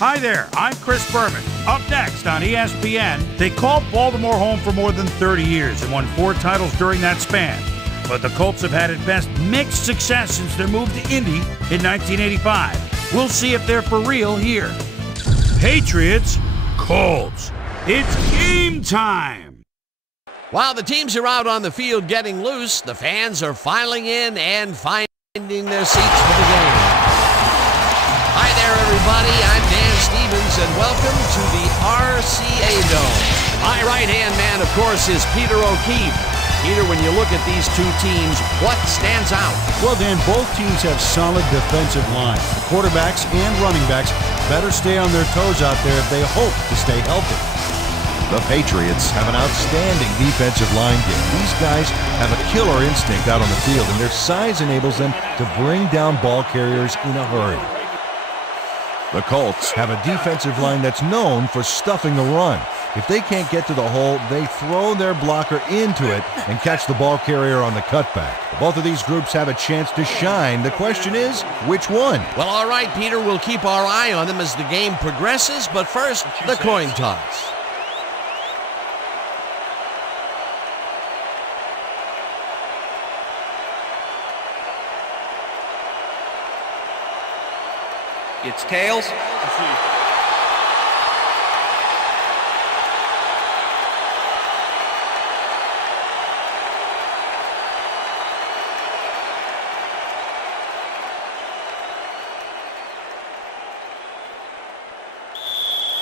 Hi there, I'm Chris Berman. Up next on ESPN, they called Baltimore home for more than 30 years and won 4 titles during that span. But the Colts have had at best mixed success since their move to Indy in 1985. We'll see if they're for real here. Patriots, Colts. It's game time! While the teams are out on the field getting loose, the fans are filing in and finding their seats for the game. Hi there, everybody. I'm Dan Stevens, and welcome to the RCA Dome. My right-hand man, of course, is Peter O'Keefe. Peter, when you look at these two teams, what stands out? Well, Dan, both teams have solid defensive lines. The quarterbacks and running backs better stay on their toes out there if they hope to stay healthy. The Patriots have an outstanding defensive line game. These guys have a killer instinct out on the field, and their size enables them to bring down ball carriers in a hurry. The Colts have a defensive line that's known for stuffing the run. If they can't get to the hole, they throw their blocker into it and catch the ball carrier on the cutback. Both of these groups have a chance to shine. The question is, which one? Well, all right, Peter, we'll keep our eye on them as the game progresses, but first, the coin toss. It's tails.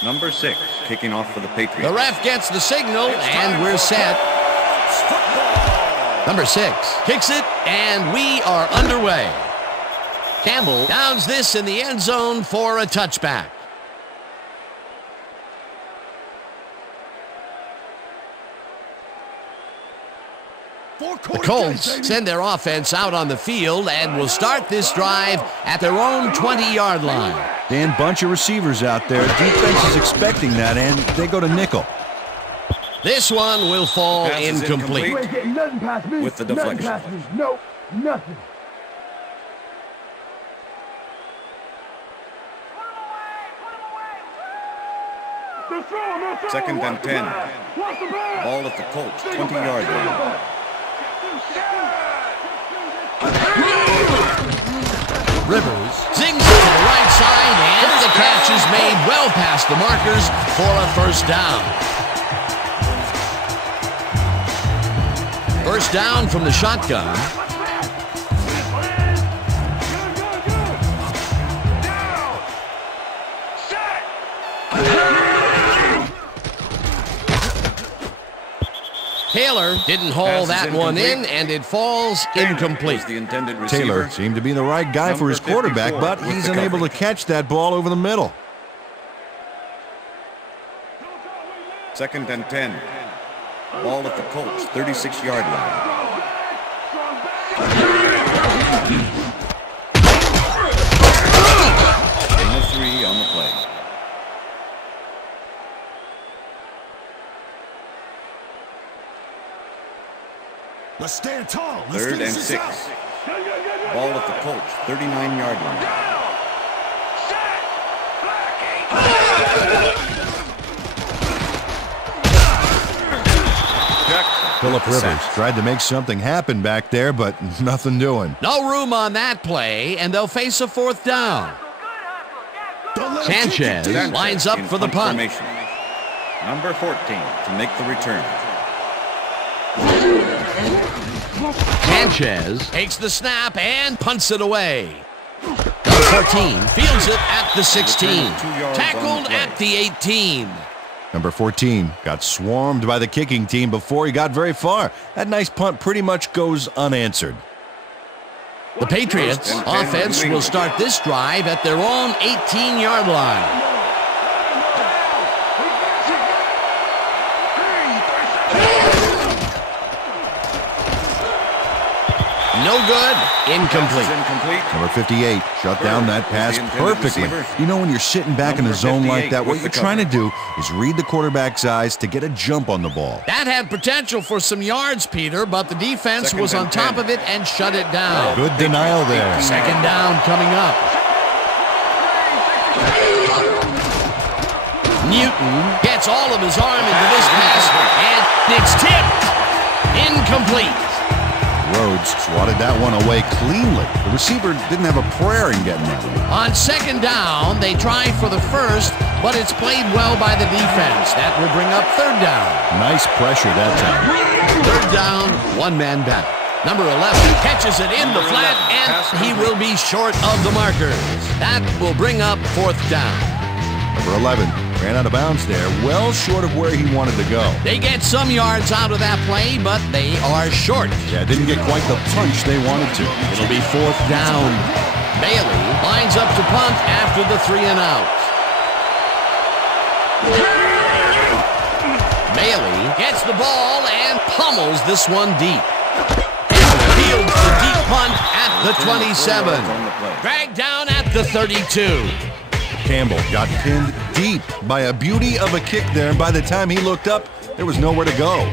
Number 6, kicking off for the Patriots. The ref gets the signal, and we're set. Number 6 kicks it, and we are underway. Campbell downs this in the end zone for a touchback. The Colts send their offense out on the field and will start this drive at their own 20-yard line. Dan, bunch of receivers out there. Defense is expecting that, and they go to nickel. This one will fall incomplete. With the deflection. No, nothing. Second and 10. Ball at the Colts, 20-yard line. Rivers zings to the right side, and the catch is made well past the markers for a first down. First down from the shotgun. Taylor didn't haul that one in, and it falls incomplete. Taylor seemed to be the right guy for his quarterback, but he's unable to catch that ball over the middle. Second and 10. Ball at the Colts, 36-yard line. Gain of 3 on the play. Let's stand tall. Third and 6. Ball at the Colts, 39-yard line. Phillip Rivers tried to make something happen back there, but nothing doing. No room on that play, and they'll face a fourth down. Sanchez lines up for the punt. Number 14 to make the return. Sanchez takes the snap and punts it away. Number 14 fields it at the 16. Tackled at the 18. Number 14 got swarmed by the kicking team before he got very far. That nice punt pretty much goes unanswered. The Patriots offense will start this drive at their own 18-yard line. No good. Incomplete. Number 58 shut down that pass perfectly. You know, when you're sitting back in the zone like that, what you're trying to do is read the quarterback's eyes to get a jump on the ball. That had potential for some yards, Peter, but the defense was on top of it and shut it down. Good denial there. Second down coming up. Newton gets all of his arm into this pass, and it's tipped. Incomplete. Rhodes swatted that one away cleanly. The receiver didn't have a prayer in getting that one. On second down, they try for the first, but it's played well by the defense. That will bring up third down. Nice pressure that time. Third down, one man back. Number 11 catches it in the flat, and he will be short of the markers. That will bring up fourth down. Number 11 ran out of bounds there, well short of where he wanted to go. They get some yards out of that play, but they are short. Yeah, didn't get quite the punch they wanted to. It'll be fourth down. Bailey lines up to punt after the 3 and out. Bailey gets the ball and pummels this one deep. Fields the deep punt at the 27. Dragged down at the 32. Campbell got pinned deep by a beauty of a kick there, and by the time he looked up, there was nowhere to go.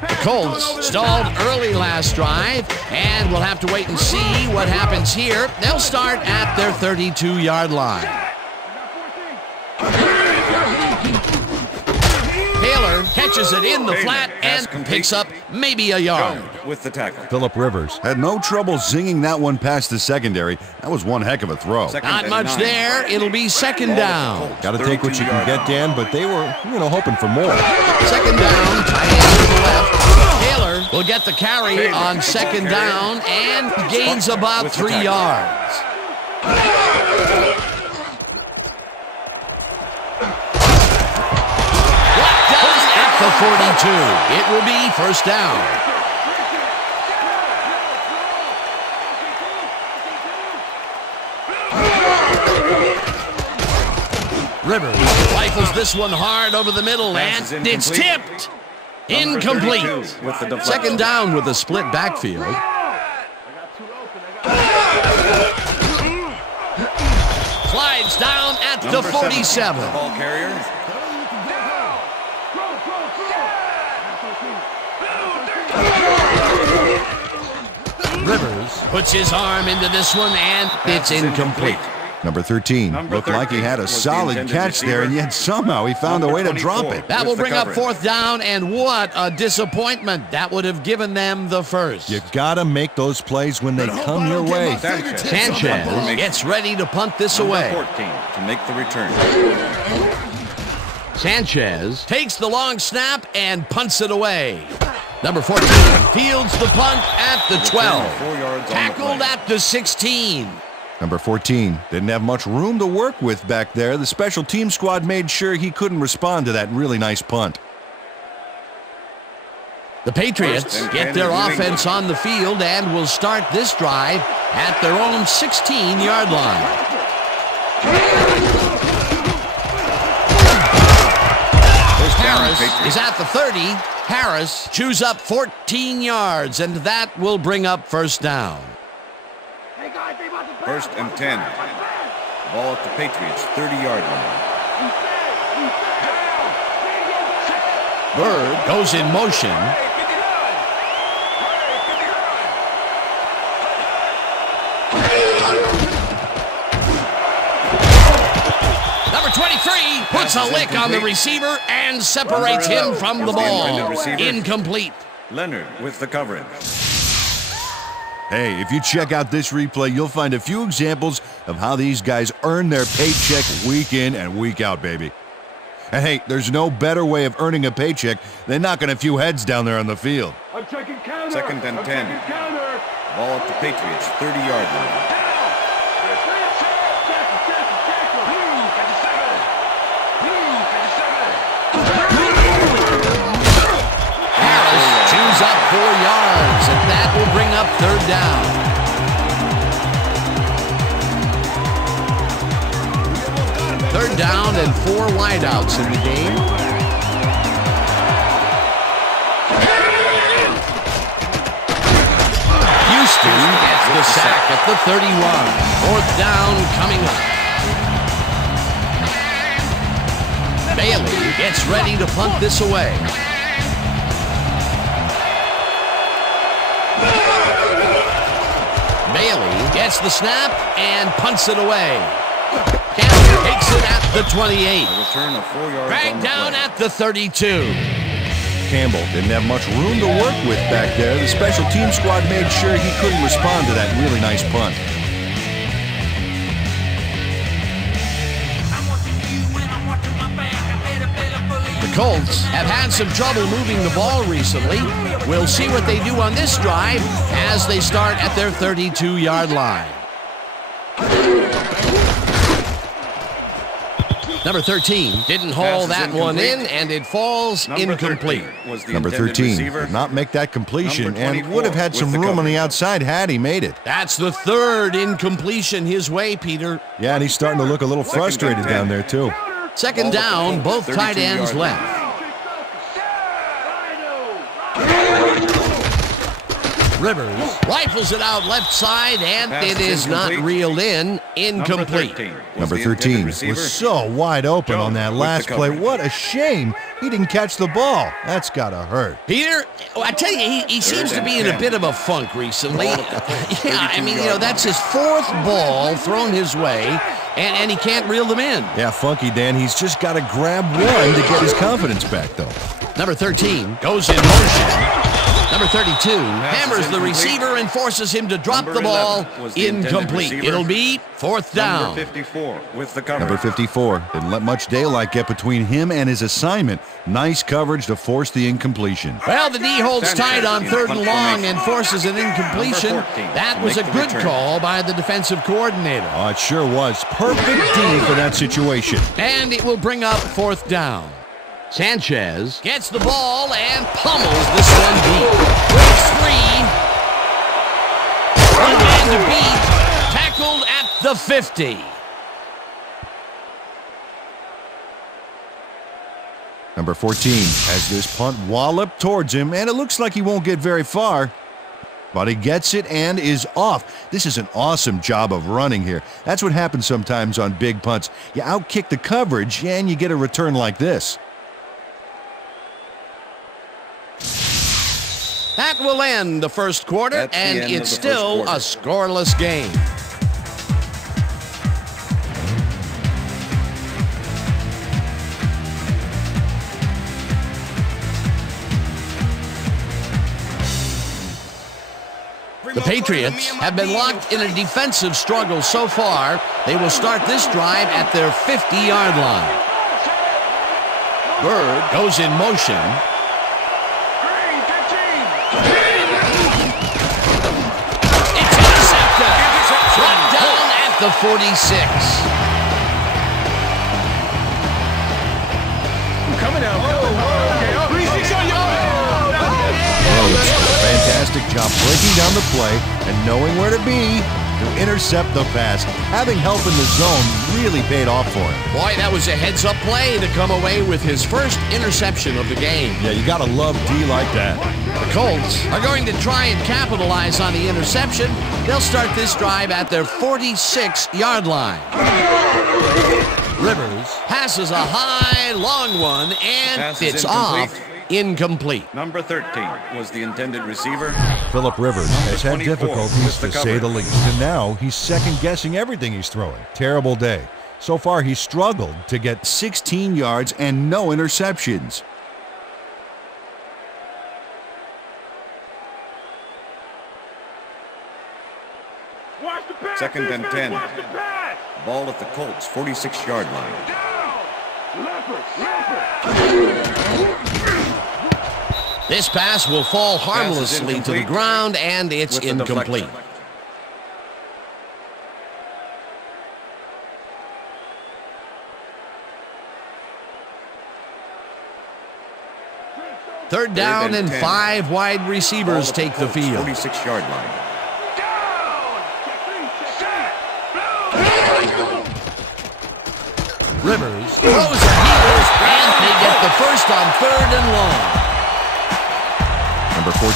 The Colts stalled early last drive, and we'll have to wait and see what happens here. They'll start at their 32-yard line. Taylor catches it in the flat and picks up maybe a yard. With the tackle. Phillip Rivers had no trouble zinging that one past the secondary. That was one heck of a throw. Not much there. It'll be second down. Got to take what you can get, Dan, but they were, hoping for more. Second down, tight end to the left. Taylor will get the carry on second down and gains about 3 yards. Blocked down at the 42. It will be first down. Rivers rifles this one hard over the middle, and it's tipped. Incomplete. Second down with a split backfield. Slides down at the 47. Ball carrier. Rivers puts his arm into this one, and it's incomplete. Number 13 looked like he had a solid catch there, and yet somehow he found a way to drop it. That will bring up fourth down, and what a disappointment. That would have given them the first. You got to make those plays when they come your way. Sanchez gets ready to punt this away. 14 to make the return. Sanchez takes the long snap and punts it away. Number 14 fields the punt at the 12. Tackled at the 16. Number 14 didn't have much room to work with back there. The special team squad made sure he couldn't respond to that really nice punt. The Patriots get their offense on the field and will start this drive at their own 16-yard line. Harris is at the 30. Harris chews up 14 yards, and that will bring up first down. First and 10. Ball at the Patriots' 30-yard line. Bird goes in motion. Number 23 puts a lick on the receiver and separates him from the ball. Incomplete. Leonard with the coverage. Hey, if you check out this replay, you'll find a few examples of how these guys earn their paycheck week in and week out, baby. And hey, there's no better way of earning a paycheck than knocking a few heads down there on the field. Second and 10. Ball at the Patriots' 30-yard line. Up 4 yards, and that will bring up third down. Third down and 4 wideouts in the game. Houston gets the sack at the 31. Fourth down coming up. Bailey gets ready to punt this away. Bailey gets the snap and punts it away. Campbell takes it at the 28. A return of 4 yards. Dragged down at the 32. Campbell didn't have much room to work with back there. The special team squad made sure he couldn't respond to that really nice punt. The Colts have had some trouble moving the ball recently. We'll see what they do on this drive as they start at their 32-yard line. Number 13 didn't haul that one in, and it falls incomplete. Number 13 did not make that completion and would have had some room on the outside had he made it. That's the third incompletion his way, Peter. Yeah, and he's starting to look a little frustrated down there, too. Second down, both tight ends left. Rivers rifles it out left side, and it is not reeled in. Incomplete. Number 13 was so wide open on that last play. What a shame he didn't catch the ball. That's got to hurt. Peter, I tell you, he seems to be in a bit of a funk recently. Yeah, I mean, that's his fourth ball thrown his way, and he can't reel them in. Yeah, funky, Dan. He's just got to grab one to get his confidence back, though. Number 13 goes in motion. Number 32 hammers the receiver and forces him to drop the ball. Incomplete. It'll be fourth down. Number 54 with the cover. Number 54 didn't let much daylight get between him and his assignment. Nice coverage to force the incompletion. Well, the D holds tight on third and long and forces an incompletion. That was a good call by the defensive coordinator. Oh, it sure was. Perfect D for that situation. And it will bring up fourth down. Sanchez gets the ball and pummels this one deep. Breaks free. One man to beat. Tackled at the 50. Number 14 has this punt walloped towards him, and it looks like he won't get very far. But he gets it and is off. This is an awesome job of running here. That's what happens sometimes on big punts. You outkick the coverage, and you get a return like this. That will end the first quarter, and it's still a scoreless game. The Patriots have been locked in a defensive struggle so far. They will start this drive at their 50-yard line. Bird goes in motion. It's intercepted. Brought down at the 46. Coming out. Fantastic job breaking down the play and knowing where to be to intercept the pass. Having help in the zone really paid off for him. Boy, that was a heads-up play to come away with his first interception of the game. Yeah, you gotta love D like that. The Colts are going to try and capitalize on the interception. They'll start this drive at their 46-yard line. Rivers passes a high, long one, and it's off. Incomplete. Number 13 was the intended receiver. Phillip Rivers has had difficulties, to say the least, and now he's second-guessing everything he's throwing. Terrible day. So far, he's struggled to get 16 yards and no interceptions. Second and 10. Ball at the Colts, 46-yard line. This pass will fall harmlessly to the ground, and it's incomplete. Third down and 5 wide receivers take the field. 46-yard line. Rivers throws a heater, and they get the first on third and long. Number 14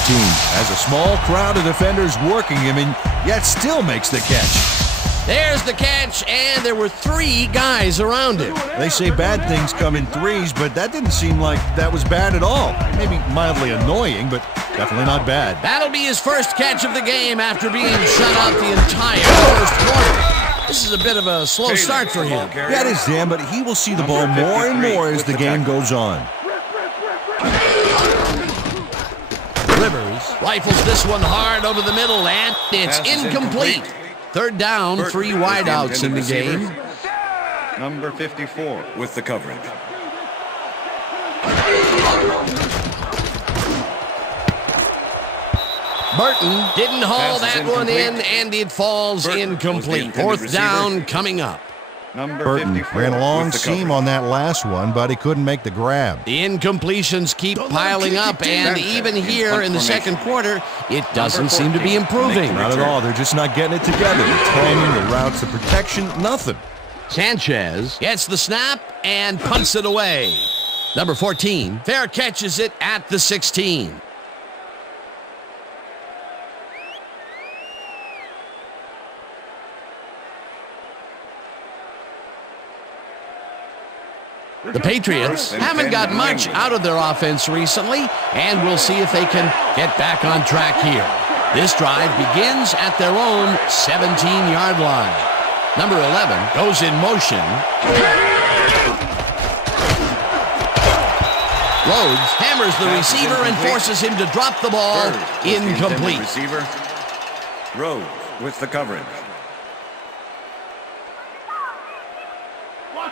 has a small crowd of defenders working him and yet still makes the catch. There's the catch, and there were 3 guys around him. They say bad things come in threes, but that didn't seem like that was bad at all. Maybe mildly annoying, but definitely not bad. That'll be his first catch of the game after being shut out the entire first quarter. This is is a bit of a slow start for him. That is, Dan, but he will see the ball more and more as the game goes on. Rivers rifles this one hard over the middle, and it's incomplete. Third down, 3 wideouts in the game. Number 54 with the coverage. Burton didn't haul that one in, and it falls incomplete. Fourth down coming up. Burton ran a long seam on that last one, but he couldn't make the grab. The incompletions keep piling up, and even here in the second quarter, it doesn't seem to be improving. Not at all. They're just not getting it together. The timing, the routes, the protection, nothing. Sanchez gets the snap and punts it away. Number 14, fair catches it at the 16. The Patriots haven't got much out of their offense recently, and we'll see if they can get back on track here. This drive begins at their own 17-yard line. Number 11 goes in motion. Rhodes hammers the receiver and forces him to drop the ball. Incomplete. Receiver. Rhodes with the coverage.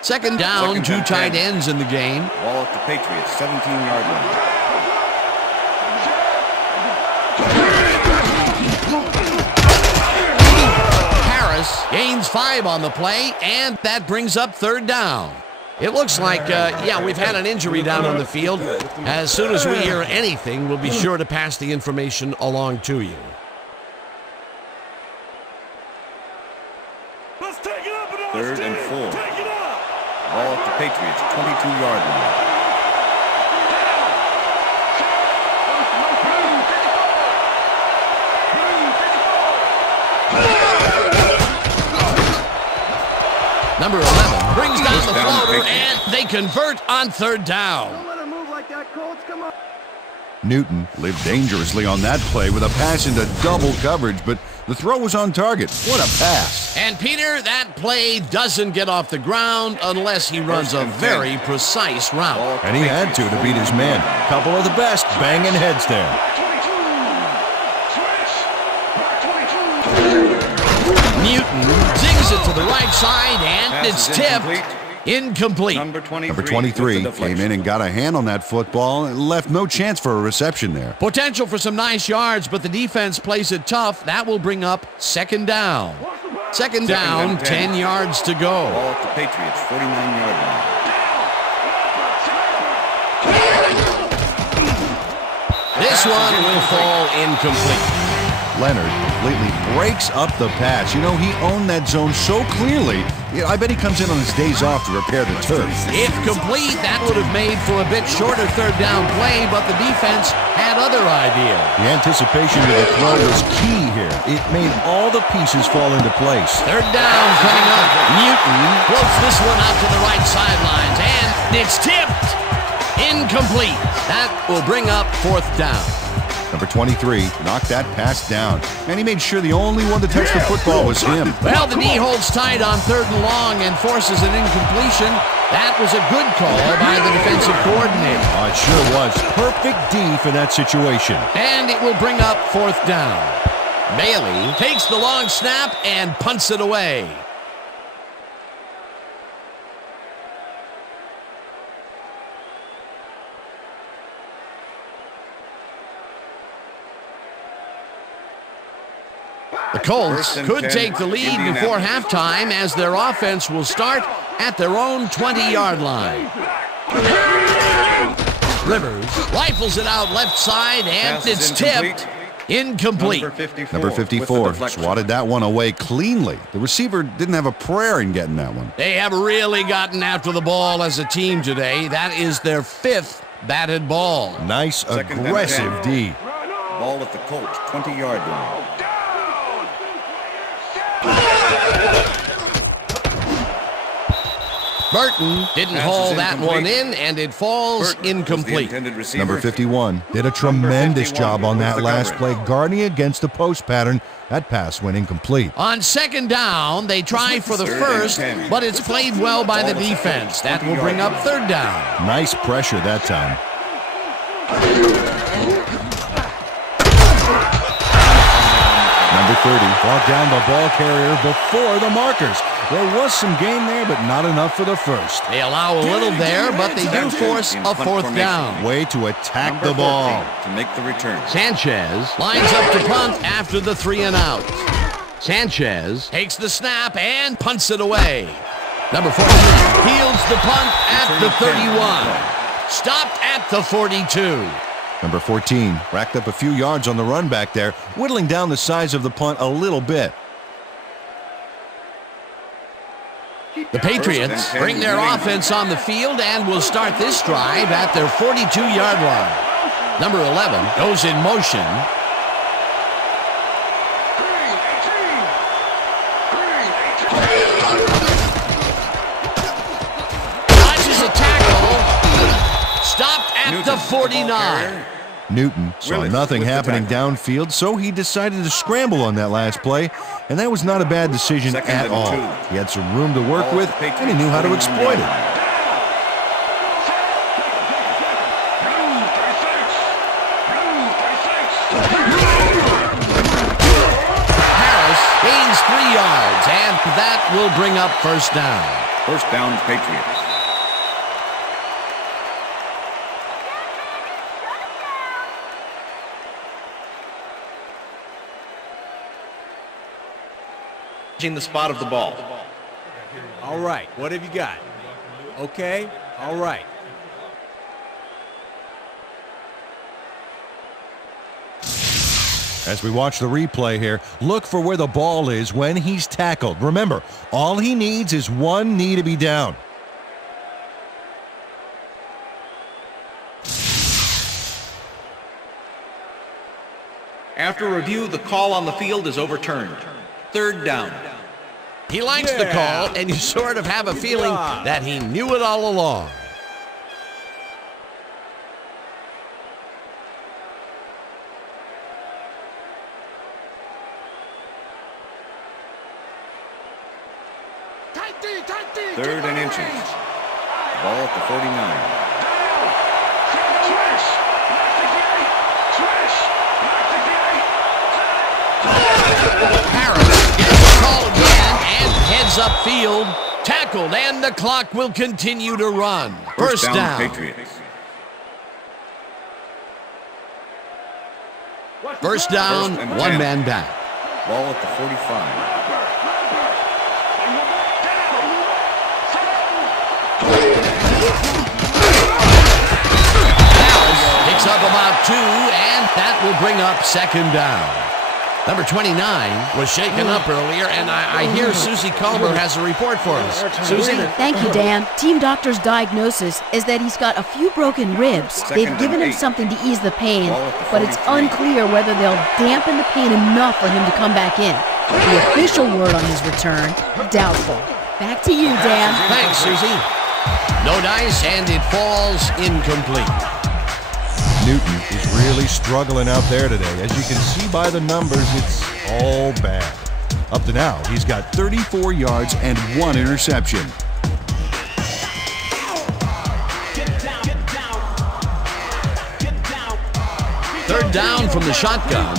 Second down, 2 tight ends in the game. Ball at the Patriots, 17-yard line. Harris gains 5 on the play, and that brings up third down. It looks like, we've had an injury down on the field. As soon as we hear anything, we'll be sure to pass the information along to you. Third and 4. Ball at the Patriots, 22-yard line. Number 11 brings down the floater, and they convert on third down. Don't let him move like that, Colts. Come on. Newton lived dangerously on that play with a pass into double coverage, but the throw was on target. What a pass. And Peter, that play doesn't get off the ground unless he runs a very precise route. And he had to beat his man. Couple of the best banging heads there. Newton zings it to the right side, and it's tipped. Incomplete. Number 23 came in and got a hand on that football and left no chance for a reception there. Potential for some nice yards, but the defense plays it tough. That will bring up second down. Second down, 10 yards to go. Ball at the Patriots, 49-yard line. This one will fall incomplete. Leonard completely breaks up the pass. You know, he owned that zone so clearly. I bet he comes in on his days off to repair the turf. If complete, that would have made for a bit shorter third down play, but the defense had other ideas. The anticipation of the throw was key here. It made all the pieces fall into place. Third down coming up. Newton floats this one out to the right sidelines, and it's tipped. Incomplete. That will bring up fourth down. Number 23 knocked that pass down, and he made sure the only one to touch the football was him. Well, the knee holds tight on third and long and forces an incompletion. That was a good call by the defensive coordinator. Oh, it sure was. Perfect D for that situation. And it will bring up fourth down. Bailey takes the long snap and punts it away. The Colts could take the lead before halftime as their offense will start at their own 20-yard line. Rivers rifles it out left side, and it's tipped. Incomplete. Number 54 swatted that one away cleanly. The receiver didn't have a prayer in getting that one. They have really gotten after the ball as a team today. That is their 5th batted ball. Nice, aggressive D. Ball at the Colts, 20-yard line. Burton didn't Pass haul is that incomplete. one in, and it falls Burton was the incomplete. intended receiver. Number 51 did a tremendous 51 job on was that the last play, coverage. guarding against the post pattern. That pass went incomplete. On second down, they try for the Third and first, 10. but it's played well by the Ball at the defense. That 20 will bring yard up third down. Nice pressure that time. Number 30 brought down the ball carrier before the markers. There was some gain there, but not enough for the first. They allow a little there, but they do force In a punt fourth formation. down. Way to attack Number the ball. 14 to make the return. Sanchez lines up to punt after the 3 and out. Sanchez takes the snap and punts it away. Number 14 fields the punt at the 31. Stopped at the 42. Number 14 racked up a few yards on the run back there, whittling down the size of the punt a little bit. The Patriots bring their offense on the field and will start this drive at their 42-yard line. Number 11 goes in motion. Dodges a tackle. Stopped at the 49. Newton saw Willis nothing with the happening tackle. downfield, so he decided to scramble on that last play, and that was not a bad decision Second at and all. 2. He had some room to work Ball with, at the and he knew how to Patriots' exploit it. 49. Harris gains 3 yards, and that will bring up first down. First down, Patriots. The spot of the ball. All right, what have you got? Okay, all right. As we watch the replay here, look for where the ball is when he's tackled. Remember, all he needs is one knee to be down. After review, the call on the field is overturned. Third down. He likes the call, and you sort of have a feeling that he knew it all along. Third and inches. Ball at the 49. Harris gets the call again and heads upfield. Tackled, and the clock will continue to run. First down. Patriots. First down, First and 10. one man back. Ball at the 45. Harris picks up about 2, and that will bring up second down. Number 29 was shaken up earlier, and I hear Susie Comer has a report for us. Susie? Thank you, Dan. Team doctor's diagnosis is that he's got a few broken ribs. They've given him something to ease the pain, but it's unclear whether they'll dampen the pain enough for him to come back in. The official word on his return, doubtful. Back to you, Dan. Thanks, Susie. No dice, and it falls incomplete. Newton is really struggling out there today. As you can see by the numbers, it's all bad. Up to now, he's got 34 yards and 1 interception. Third down from the shotgun.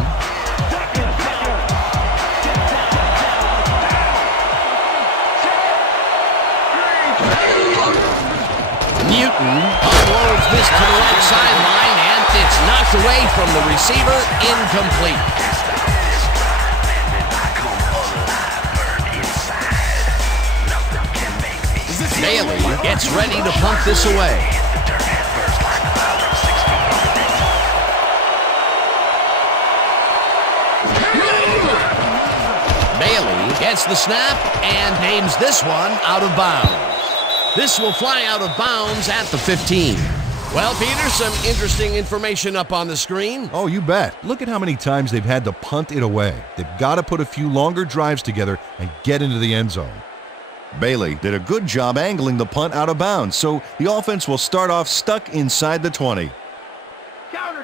Newton unloads this to the right sideline, and it's knocked away from the receiver, incomplete. Bailey gets ready to punt this away. Bailey gets the snap and aims this one out of bounds. This will fly out of bounds at the 15. Well, Peter, some interesting information up on the screen. Oh, you bet. Look at how many times they've had to punt it away. They've got to put a few longer drives together and get into the end zone. Bailey did a good job angling the punt out of bounds, so the offense will start off stuck inside the 20.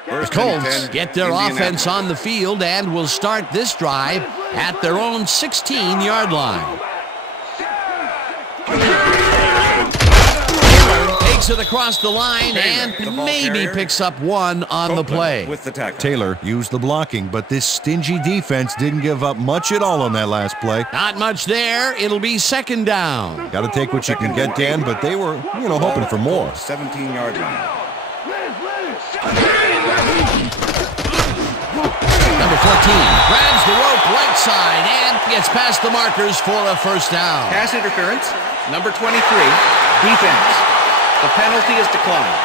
The Colts get their offense on the field and will start this drive at their own 16-yard line. Taylor takes it across the line and maybe picks up one on the play. Taylor used the blocking, but this stingy defense didn't give up much at all on that last play. Not much there. It'll be second down. Got to take what you can get, Dan, but they were, hoping for more. 17-yard line. Number 14 grabs the rope right side and gets past the markers for a first down. Pass interference, number 23, defense. The penalty is declined.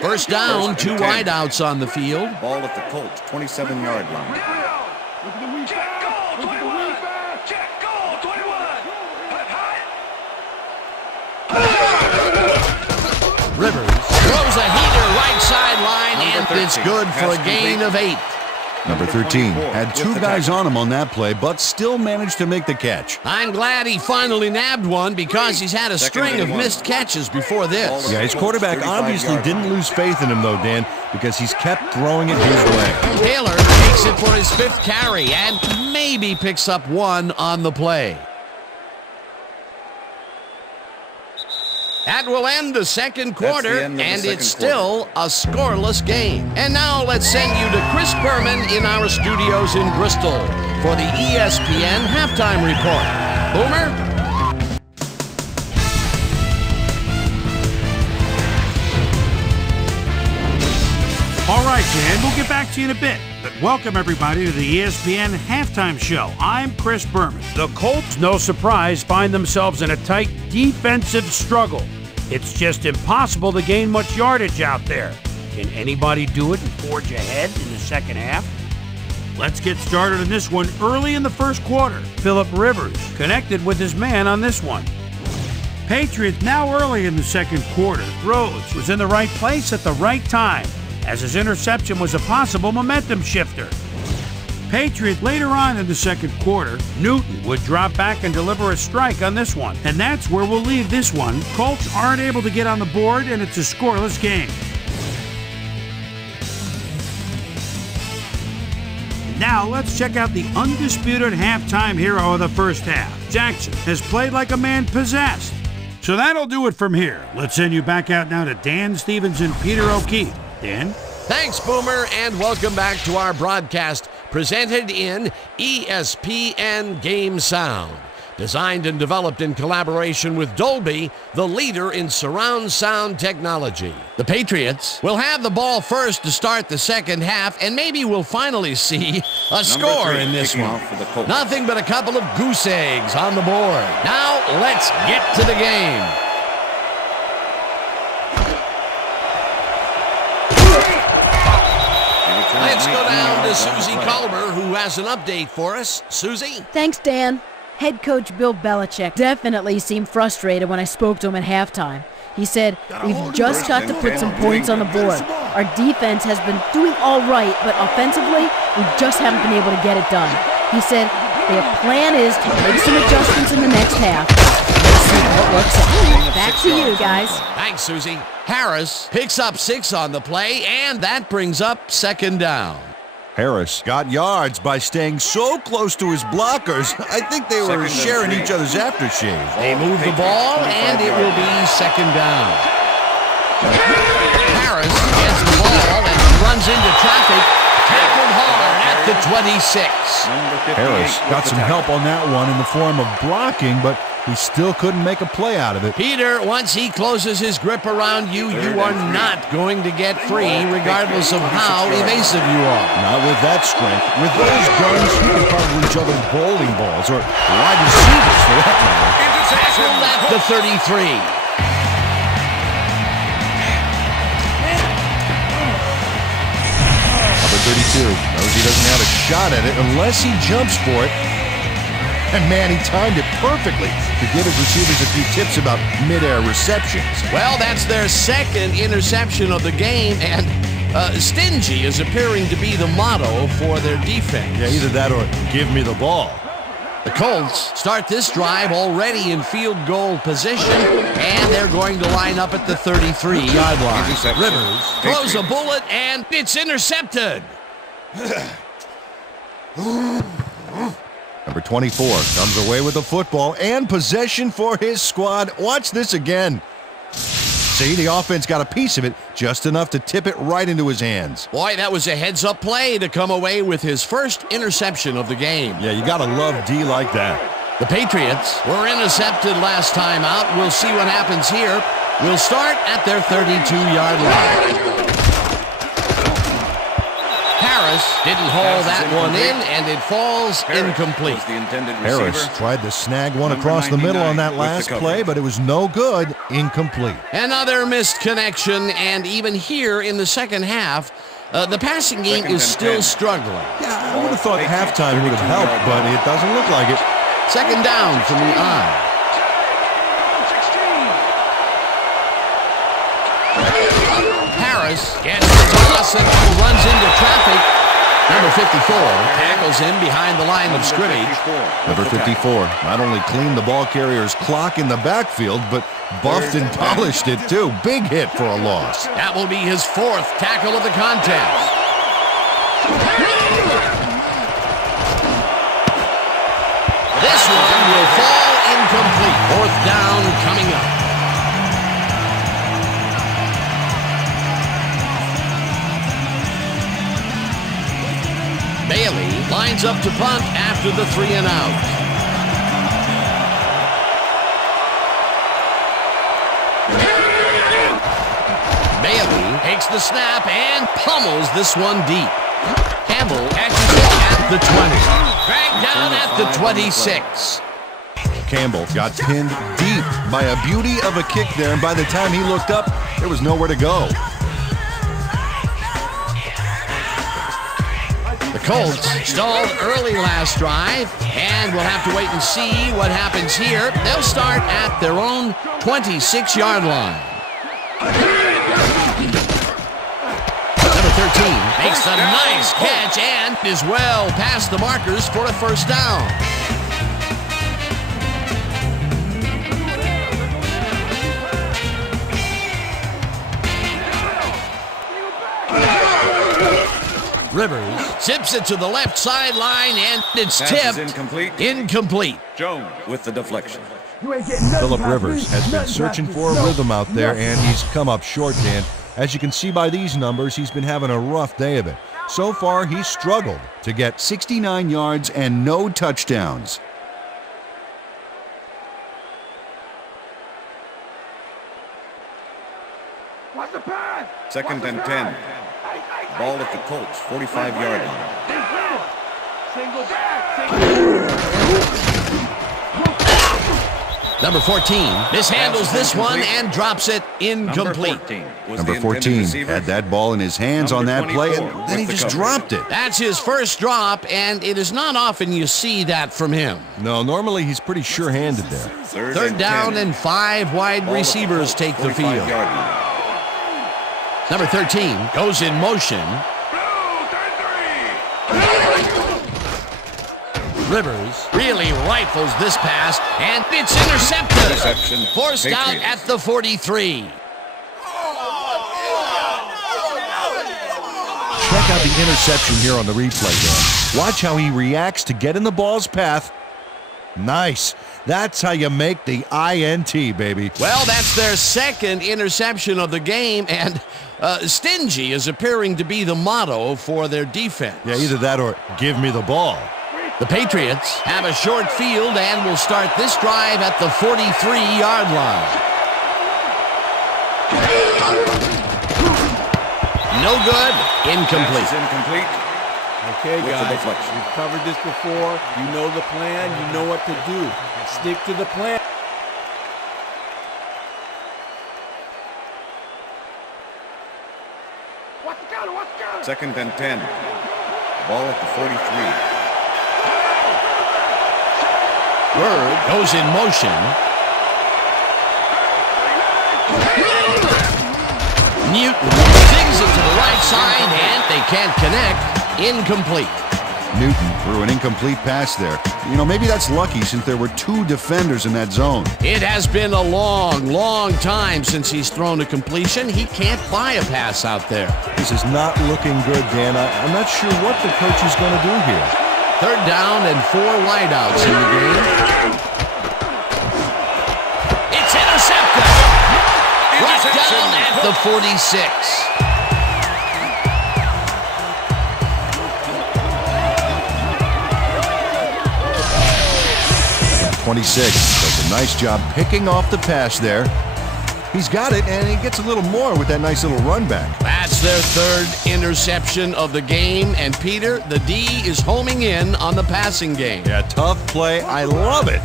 First down, two wideouts on the field. Ball at the Colts, 27-yard line. Rivers throws a heater right sideline, and it's good for a gain of 8. Number 13 had two guys on him on that play, but still managed to make the catch. I'm glad he finally nabbed one because he's had a string of missed catches before this. Yeah, his quarterback obviously didn't lose faith in him, though, Dan, because he's kept throwing it his way. Taylor takes it for his 5th carry and maybe picks up one on the play. That will end the second quarter, and it's still a scoreless game. And now let's send you to Chris Berman in our studios in Bristol for the ESPN Halftime Report. Boomer? All right, Dan, we'll get back to you in a bit. But welcome, everybody, to the ESPN Halftime Show. I'm Chris Berman. The Colts, no surprise, find themselves in a tight defensive struggle. It's just impossible to gain much yardage out there. Can anybody do it and forge ahead in the second half? Let's get started on this one early in the first quarter. Phillip Rivers connected with his man on this one. Patriots now early in the second quarter. Rhodes was in the right place at the right time, as his interception was a possible momentum shifter. Patriots later on in the second quarter, Newton would drop back and deliver a strike on this one. And that's where we'll leave this one. Colts aren't able to get on the board, and it's a scoreless game. Now let's check out the undisputed halftime hero of the first half. Jackson has played like a man possessed. So that'll do it from here. Let's send you back out now to Dan Stevens and Peter O'Keefe. Dan? Thanks, Boomer, and welcome back to our broadcast presented in ESPN Game Sound. Designed and developed in collaboration with Dolby, the leader in surround sound technology. The Patriots will have the ball first to start the second half, and maybe we'll finally see a score in this one. Nothing but a couple of goose eggs on the board. Now, let's get to the game. Let's go down to Susie Culver, who has an update for us. Susie? Thanks, Dan. Head coach Bill Belichick definitely seemed frustrated when I spoke to him at halftime. He said, "We've just got to put some points on the board. Our defense has been doing all right, but offensively, we just haven't been able to get it done." He said, "Their plan is to make some adjustments in the next half. Let's see what works out." Back to you, guys. Thanks, Susie. Harris picks up 6 on the play, and that brings up second down. Harris got yards by staying so close to his blockers. I think they were sharing each other's aftershave. They move the ball, and it will be second down. Harris gets the ball and runs into traffic. Tackled hard at the 26. Harris got some help on that one in the form of blocking, but he still couldn't make a play out of it. Peter, once he closes his grip around you, you are not going to get free, regardless of how evasive you are. Not with that strength. With those guns, he could probably juggle bowling balls, or wide receivers for that matter. Tackled at the 33. Number 32 knows he doesn't have a shot at it unless he jumps for it. And man, he timed it perfectly to give his receivers a few tips about mid-air receptions. Well, that's their second interception of the game, and Stingy is appearing to be the motto for their defense. Yeah, either that or give me the ball. The Colts start this drive already in field goal position, and they're going to line up at the 33-yard line. Rivers throws a bullet, and it's intercepted. Number 24 comes away with the football and possession for his squad. Watch this again. See, the offense got a piece of it, just enough to tip it right into his hands. Boy, that was a heads-up play to come away with his first interception of the game. Yeah, you got to love D like that. The Patriots were intercepted last time out. We'll see what happens here. We'll start at their 32-yard line. Harris didn't haul that one in, and it falls incomplete. Harris tried to snag one across the middle on that last play, but it was no good. Incomplete. Another missed connection, and even here in the second half, the passing game is still struggling. Yeah, I would have thought halftime would have helped, but it doesn't look like it. Second down from the eye. Harris gets the toss and runs into traffic. Number 54 tackles him behind the line of scrimmage. Number 54 not only cleaned the ball carrier's clock in the backfield, but buffed and polished it too. Big hit for a loss. That will be his fourth tackle of the contest. This one will fall incomplete. Fourth down coming up. Bailey lines up to punt after the 3-and-out. Bailey takes the snap and pummels this one deep. Campbell catches it at the 20. Dragged down at the 26. Campbell got pinned deep by a beauty of a kick there, and by the time he looked up, there was nowhere to go. The Colts stalled early last drive, and we'll have to wait and see what happens here. They'll start at their own 26-yard line. Number 13 makes a nice catch and is well past the markers for a first down. Rivers zips it to the left sideline, and it's tipped. Incomplete. Jones with the deflection. Phillip Rivers has been searching for a rhythm out there, and he's come up short, Dan. As you can see by these numbers, he's been having a rough day of it. So far, he's struggled to get 69 yards and no touchdowns. Second and 10. Ball at the Colts, 45-yard line. Number 14 mishandles this one and drops it incomplete. Number 14 had that ball in his hands on that play, and then he just dropped it. That's his first drop, and it is not often you see that from him. No, normally he's pretty sure-handed there. Third down and 5 wide receivers take the field. Number 13 goes in motion. Rivers really rifles this pass, and it's intercepted. Forced out at the 43. Check out the interception here on the replay, Dan. Watch how he reacts to get in the ball's path. Nice. That's how you make the INT, baby. Well, that's their second interception of the game, and stingy is appearing to be the motto for their defense. Yeah, either that or give me the ball. The Patriots have a short field and will start this drive at the 43-yard line. No good. Incomplete. Okay, guys, we've covered this before. You know the plan. You know what to do. Stick to the plan. Second and 10. Ball at the 43. Bird goes in motion. Newton digs it to the right side. can't connect. Incomplete. Newton threw an incomplete pass there. You know, maybe that's lucky since there were 2 defenders in that zone. It has been a long, long time since he's thrown a completion. He can't buy a pass out there. This is not looking good, Dan. I'm not sure what the coach is going to do here. 3rd down and 4 wideouts in the game. It's intercepted. Brought down at the 46. 26 does a nice job picking off the pass there. He's got it, and he gets a little more with that nice little run back. That's their 3rd interception of the game, and Peter, the D is homing in on the passing game. Yeah, tough play. I love it.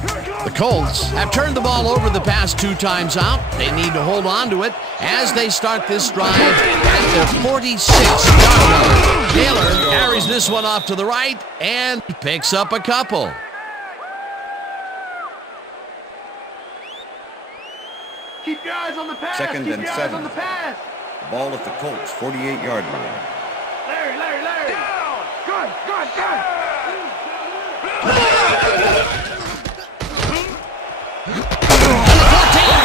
The Colts have turned the ball over the past 2 times out. They need to hold on to it as they start this drive at their 46-yard line. Taylor carries this one off to the right and picks up a couple. Keep your eyes on the pass. 2nd and 7. On the pass. Ball at the Colts, 48-yard line. Larry. Down. Good. 14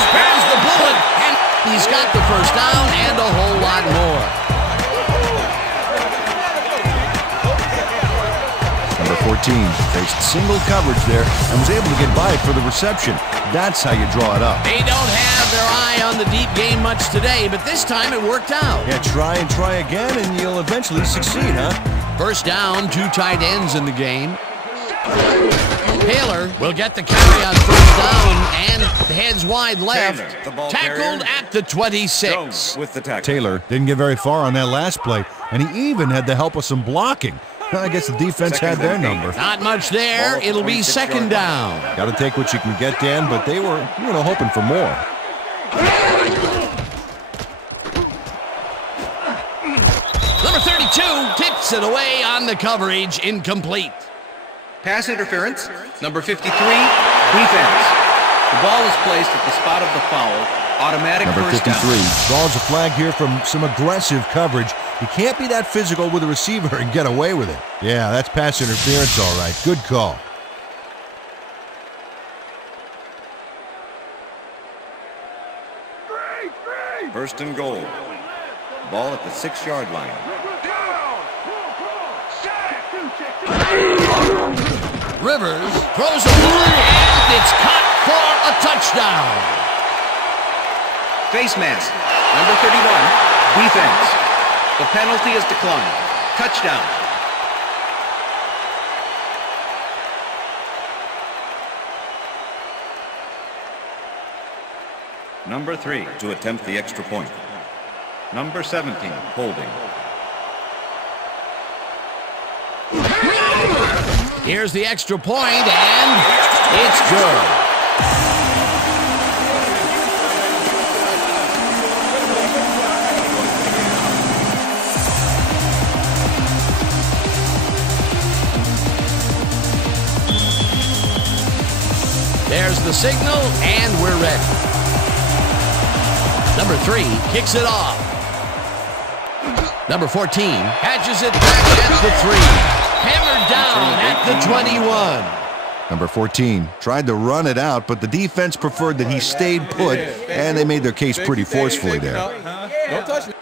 spares the bullet, and he's got the 1st down and a whole lot more. Number 14 faced single coverage there and was able to get by it for the reception. That's how you draw it up. They don't have their eye on the deep game much today, but this time it worked out. Yeah, try and try again, and you'll eventually succeed, huh? 1st down, 2 tight ends in the game. Taylor will get the carry on 1st down and heads wide left. Tackled at the 26. With the tackle. Taylor didn't get very far on that last play, and he even had the help of some blocking. I guess the defense had their number. Not much there. It'll be 2nd down. Got to take what you can get, Dan, but they were, hoping for more. Number 32 tips it away on the coverage. Incomplete. Pass interference, number 53, defense. The ball is placed at the spot of the foul. Automatic Number 53 first down. draws a flag here from some aggressive coverage. You can't be that physical with a receiver and get away with it. Yeah, that's pass interference, all right. Good call. First and goal. Ball at the 6-yard line. Rivers throws a ball, and it's caught for a touchdown. Face mask, number 31, defense. The penalty is declined. Touchdown. Number 3 to attempt the extra point. Number 17, holding. Here's the extra point, and it's good. There's the signal, and we're ready. Number 3 kicks it off. Number 14 catches it back at the 3. Hammered down at the 21. Number 14 tried to run it out, but the defense preferred that he stayed put, and they made their case pretty forcefully there. Don't touch me.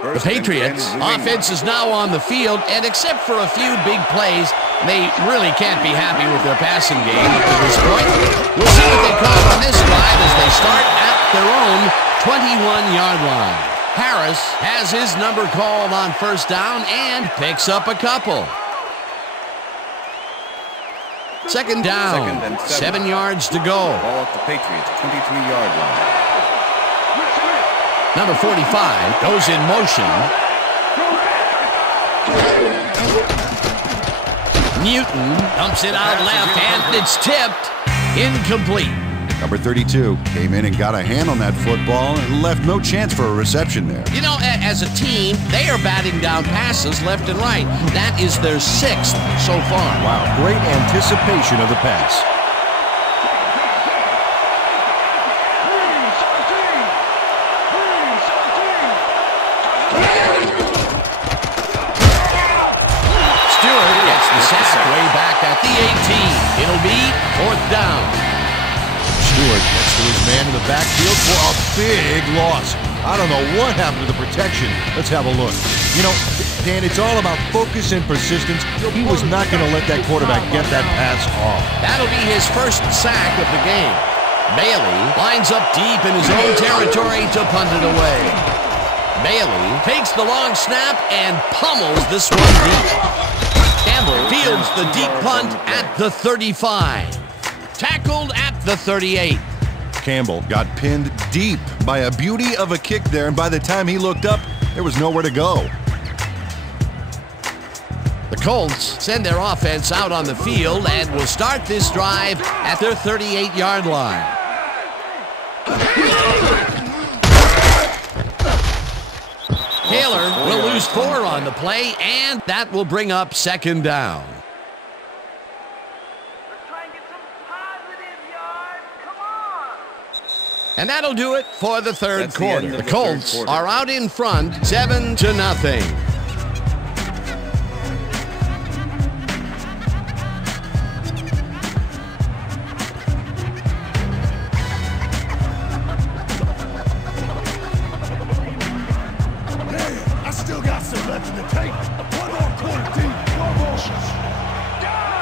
The Patriots offense is now on the field, and except for a few big plays, they really can't be happy with their passing game up to this point. We'll see what they call on this drive as they start at their own 21-yard line. Harris has his number called on first down and picks up a couple. Second down, 7 yards to go. Ball at the Patriots, 23-yard line. Number 45 goes in motion. Newton dumps it out left, and it's tipped. Incomplete. Number 32 came in and got a hand on that football and left no chance for a reception there. You know, as a team, they are batting down passes left and right. That is their 6th so far. Wow, great anticipation of the pass. the 18. It'll be 4th down. Stewart gets to his man in the backfield for a big loss. I don't know what happened to the protection. Let's have a look. You know, Dan, it's all about focus and persistence. He was not going to let that quarterback get that pass off. That'll be his first sack of the game. Bailey lines up deep in his own territory to punt it away. Bailey takes the long snap and pummels this one deep. Campbell fields the deep punt at the 35. Tackled at the 38. Campbell got pinned deep by a beauty of a kick there, and by the time he looked up, there was nowhere to go. The Colts send their offense out on the field and will start this drive at their 38-yard line. Taylor will lose 4 on the play, and that will bring up 2nd down. And that'll do it for the third quarter. The Colts are out in front, 7-0. I still got some left in the tank. One more quarter deep. One more. Down!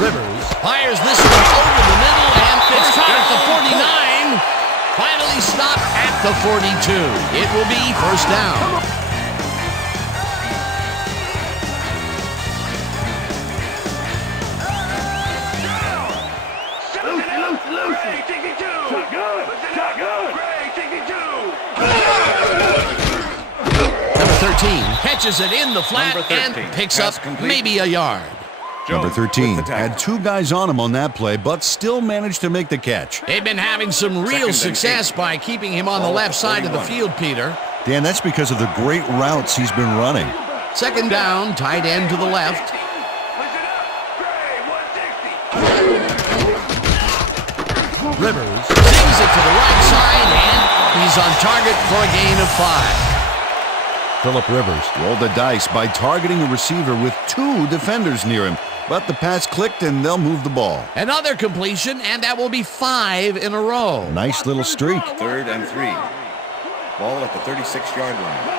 Rivers fires this one over the middle, and it's caught at the 49. Finally stopped at the 42. It will be 1st down. Number 13 catches it in the flat and picks up maybe a yard. Number 13 had 2 guys on him on that play, but still managed to make the catch. They've been having some real success by keeping him on the left side of the field, Peter. Dan, that's because of the great routes he's been running. 2nd down, tight end to the left. Rivers sings it to the right side, and he's on target for a gain of 5. Phillip Rivers rolled the dice by targeting a receiver with 2 defenders near him, but the pass clicked and they'll move the ball. Another completion, and that will be 5 in a row. Nice little streak. 3rd and 3. Ball at the 36-yard line.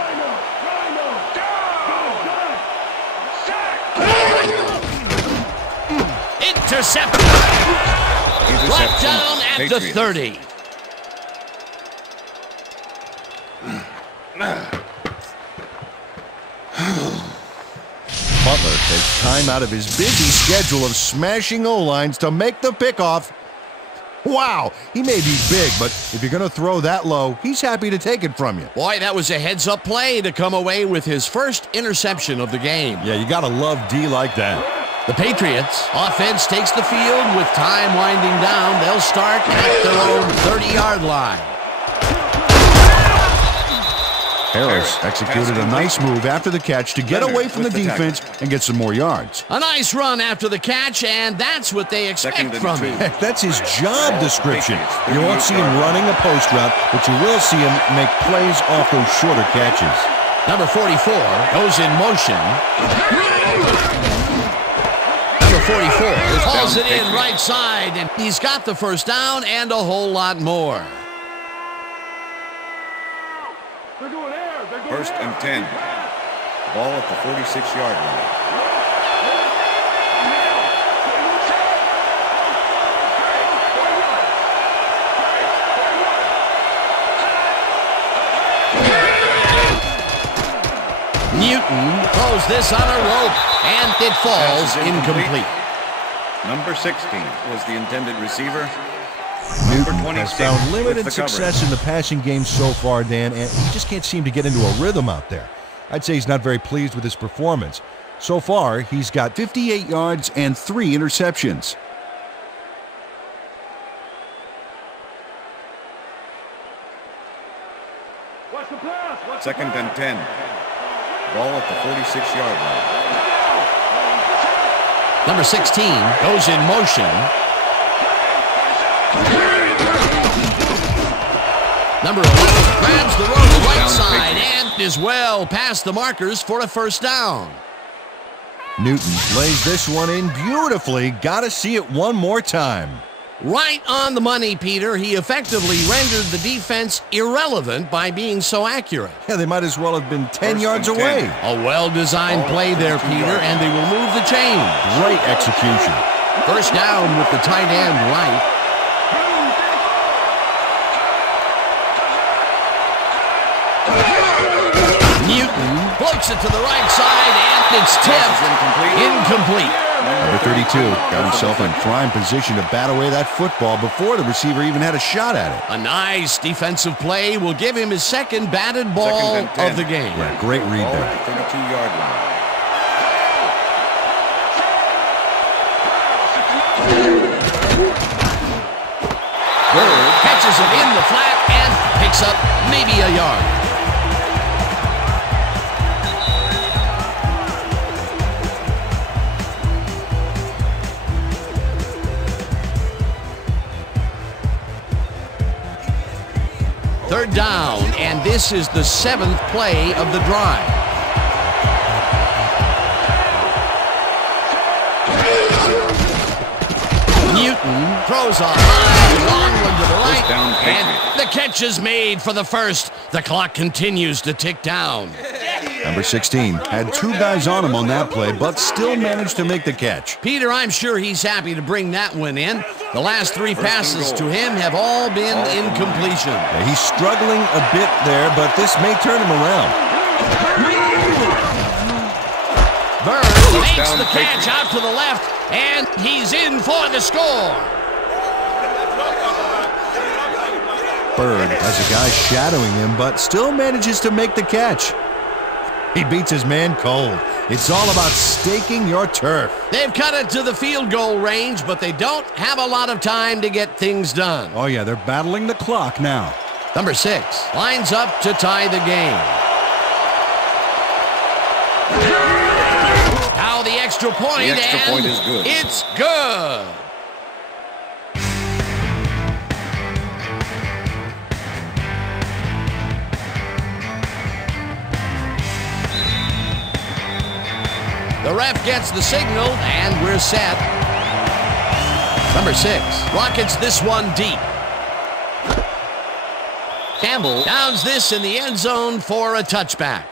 Intercepted. Brought down at the 30. Butler takes time out of his busy schedule of smashing O-lines to make the pickoff. Wow, he may be big, but if you're going to throw that low, he's happy to take it from you. Boy, that was a heads-up play to come away with his first interception of the game. Yeah, you got to love D like that. The Patriots offense takes the field with time winding down. They'll start at their own 30-yard line. Harris executed a nice move after the catch to get away from the defense and get some more yards. A nice run after the catch, and that's what they expect from him. Heck, that's his job description. You won't see him running a post route, but you will see him make plays off those shorter catches. Number 44 goes in motion. Number 44 hauls it in right side, and he's got the 1st down and a whole lot more. 1st and 10. Ball at the 46-yard line. Newton throws this on a rope, and it falls incomplete. Number 16 was the intended receiver. Newton has found limited success in the passing game so far, Dan, and he just can't seem to get into a rhythm out there. I'd say he's not very pleased with his performance. So far, he's got 58 yards and 3 interceptions. Second and 10. Ball at the 46-yard line. Number 16 goes in motion. Number 11 grabs the rope right side, and is well past the markers for a first down. Newton lays this one in beautifully. Got to see it one more time. Right on the money, Peter. He effectively rendered the defense irrelevant by being so accurate. Yeah, they might as well have been 10 yards away. A well-designed play there, Peter, and they will move the chains. Great execution. First down with the tight end right. Newton floats it to the right side, and it's tipped. Incomplete. Number 32 got himself in prime position to bat away that football before the receiver even had a shot at it. A nice defensive play will give him his second batted ball of the game. Yeah, great read there. 32-yard line. Bird catches it in the flat and picks up maybe a yard. Third down, and this is the 7th play of the drive. Newton throws a high, long one to the right, and the catch is made for the first. The clock continues to tick down. Number 16 had two guys on him on that play, but still managed to make the catch. Peter, I'm sure he's happy to bring that one in. The last 3 passes to him have all been incompletion. Yeah, he's struggling a bit there, but this may turn him around. Bird makes the catch out to the left, and he's in for the score. Bird has a guy shadowing him, but still manages to make the catch. He beats his man cold. It's all about staking your turf. They've cut it to the field goal range, but they don't have a lot of time to get things done. Oh, yeah, they're battling the clock now. Number 6 lines up to tie the game. Now the extra point, The extra and point is good. It's good. The ref gets the signal, and we're set. Number 6 rockets this one deep. Campbell downs this in the end zone for a touchback.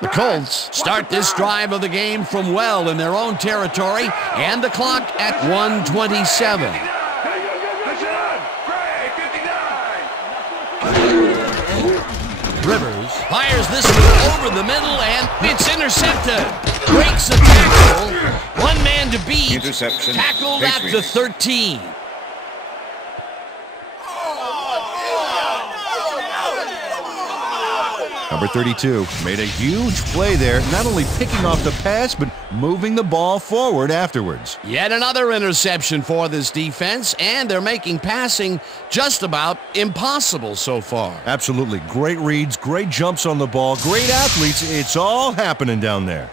The Colts start this drive of the game from well in their own territory, and the clock at 1:27. Rivers fires this one over the middle, and it's intercepted. Breaks a tackle. One man to beat. Interception. Tackled at the 13. Number 32 made a huge play there, not only picking off the pass, but moving the ball forward afterwards. Yet another interception for this defense, and they're making passing just about impossible so far. Absolutely. Great reads, great jumps on the ball, great athletes. It's all happening down there.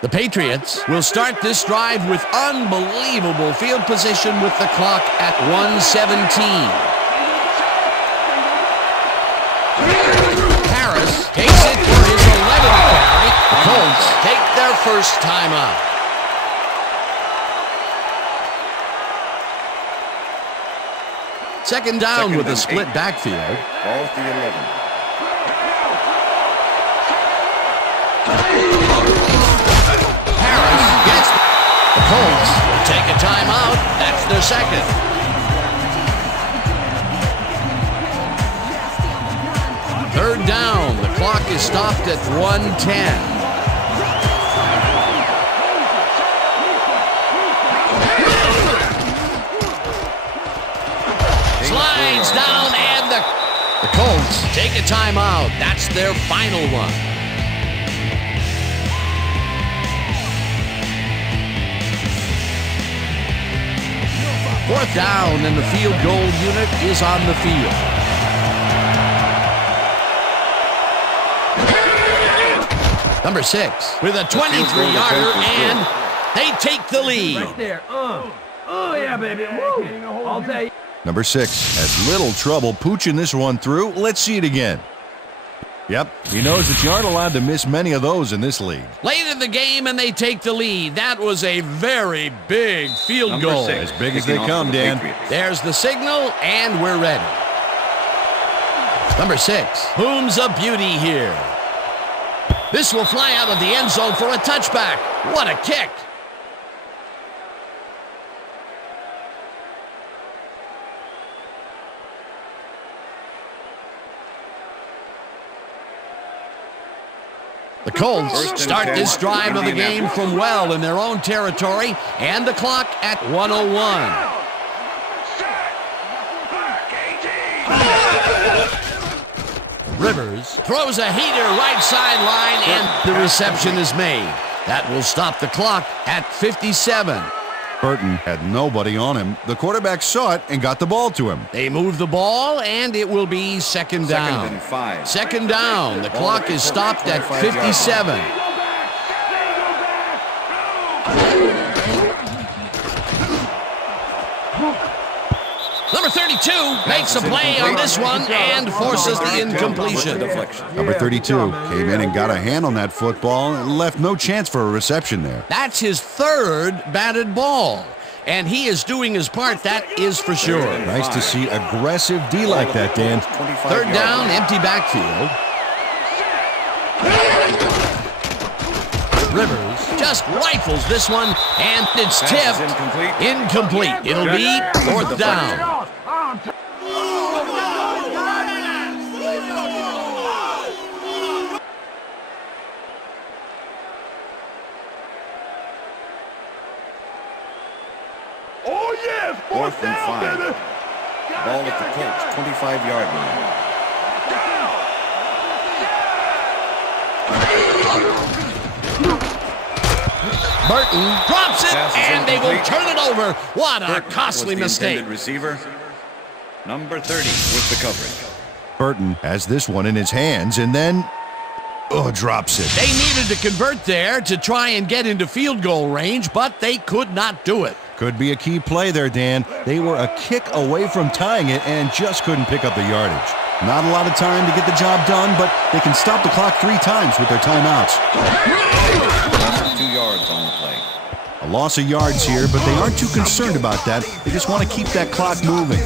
The Patriots will start this drive with unbelievable field position with the clock at 1:17. Harris takes it for his 11th carry. The Colts take their first time out. Second down with a split backfield. Ball at the 11. Harris gets the Colts will take a timeout. That's their second. Third down. The clock is stopped at 1:10. Slides down, and the Colts take a timeout. That's their final one. Fourth down, and the field goal unit is on the field. Number 6 with a 23-yarder, and they take the lead. Right there. Yeah, baby. Woo. All day. Number 6 has little trouble pooching this one through. Let's see it again. Yep, he knows that you aren't allowed to miss many of those in this league. Late in the game, and they take the lead. That was a very big field goal. As big as they come, Dan. There's the signal, and we're ready. Number 6 booms a beauty here. This will fly out of the end zone for a touchback. What a kick. The Colts start this drive of the game from well in their own territory, and the clock at 1:01. Rivers throws a heater right sideline, and the reception is made. That will stop the clock at 57. Burton had nobody on him. The quarterback saw it and got the ball to him. They move the ball, and it will be second down. Second and 5. Second down. The clock is stopped at 57. Number 32 makes a play on this one and forces the incompletion. Number 32 came in and got a hand on that football and left no chance for a reception there. That's his third batted ball, and he is doing his part, that is for sure. Nice to see aggressive D like that, Dan. Third down, empty backfield. Rivers just rifles this one, and it's tipped. Incomplete. It'll be fourth down. Oh, yes. Fourth and 5. Ball at the Colts, 25-yard line. Burton drops it, and they will turn it over. What a costly mistake. Receiver, number 30 with the coverage. Burton has this one in his hands and then drops it. They needed to convert there to try and get into field goal range, but they could not do it. Could be a key play there, Dan. They were a kick away from tying it and just couldn't pick up the yardage. Not a lot of time to get the job done, but they can stop the clock 3 times with their timeouts. 2 yards on the play. A loss of yards here, but they aren't too concerned about that. They just want to keep that clock moving.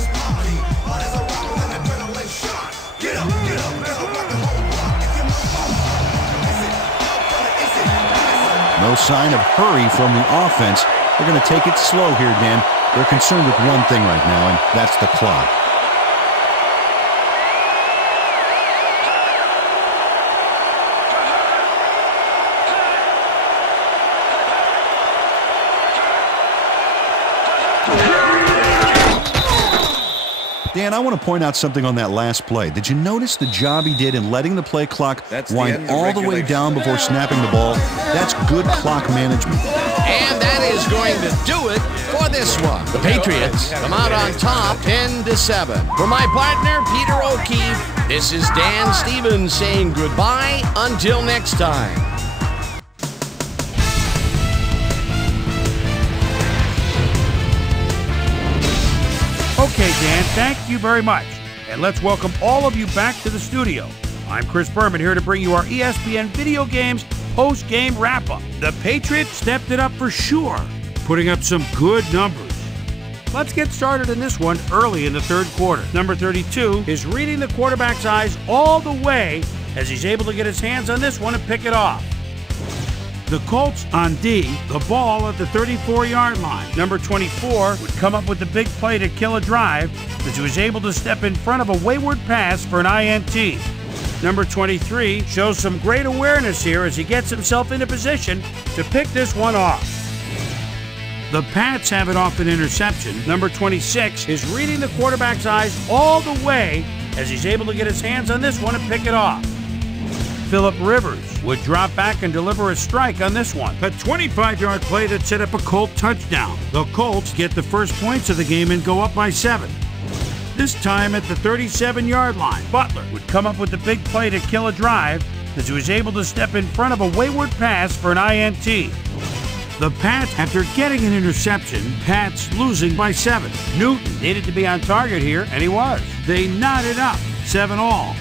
No sign of hurry from the offense. They're going to take it slow here, Dan. They're concerned with one thing right now, and that's the clock. Dan, I want to point out something on that last play. Did you notice the job he did in letting the play clock wind all the way down before snapping the ball? That's good clock management. And that is going to do it for this one. The Patriots come out on top 10-7. For my partner, Peter O'Keefe, this is Dan Stevens saying goodbye until next time. Okay, Dan, thank you very much. And let's welcome all of you back to the studio. I'm Chris Berman here to bring you our ESPN Video Games post-game wrap-up. The Patriots stepped it up for sure, putting up some good numbers. Let's get started in this one early in the third quarter. Number 32 is reading the quarterback's eyes all the way as he's able to get his hands on this one and pick it off. The Colts on D, the ball at the 34-yard line. Number 24 would come up with the big play to kill a drive as he was able to step in front of a wayward pass for an INT. Number 23 shows some great awareness here as he gets himself into position to pick this one off. The Pats have it off an interception. Number 26 is reading the quarterback's eyes all the way as he's able to get his hands on this one and pick it off. Phillip Rivers would drop back and deliver a strike on this one. A 25-yard play that set up a Colt touchdown. The Colts get the first points of the game and go up by 7. This time at the 37-yard line. Butler would come up with the big play to kill a drive as he was able to step in front of a wayward pass for an INT. The Pats, after getting an interception, Pats losing by 7. Newton needed to be on target here, and he was. They knotted up, 7-all.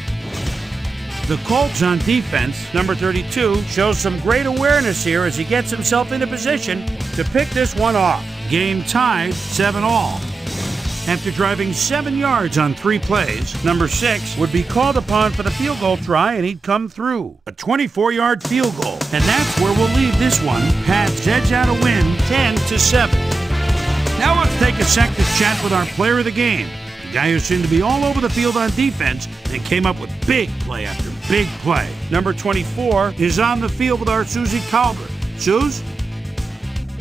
The Colts on defense, number 32, shows some great awareness here as he gets himself into position to pick this one off. Game tied, 7-all. After driving 7 yards on 3 plays, number 6 would be called upon for the field goal try, and he'd come through. A 24-yard field goal, and that's where we'll leave this one. Pats edge out a win, 10-7. Now let's take a sec to chat with our player of the game, the guy who seemed to be all over the field on defense and came up with big play after big play. Number 24 is on the field with our Susie Calvert. Suze?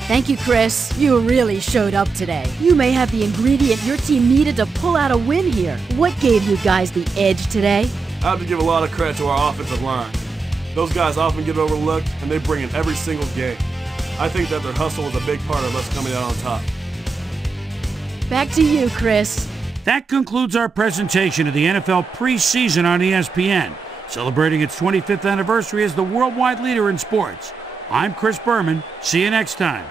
Thank you, Chris. You really showed up today. You may have the ingredient your team needed to pull out a win here. What gave you guys the edge today? I have to give a lot of credit to our offensive line. Those guys often get overlooked, and they bring in every single game. I think that their hustle was a big part of us coming out on top. Back to you, Chris. That concludes our presentation of the NFL preseason on ESPN, celebrating its 25th anniversary as the worldwide leader in sports. I'm Chris Berman. See you next time.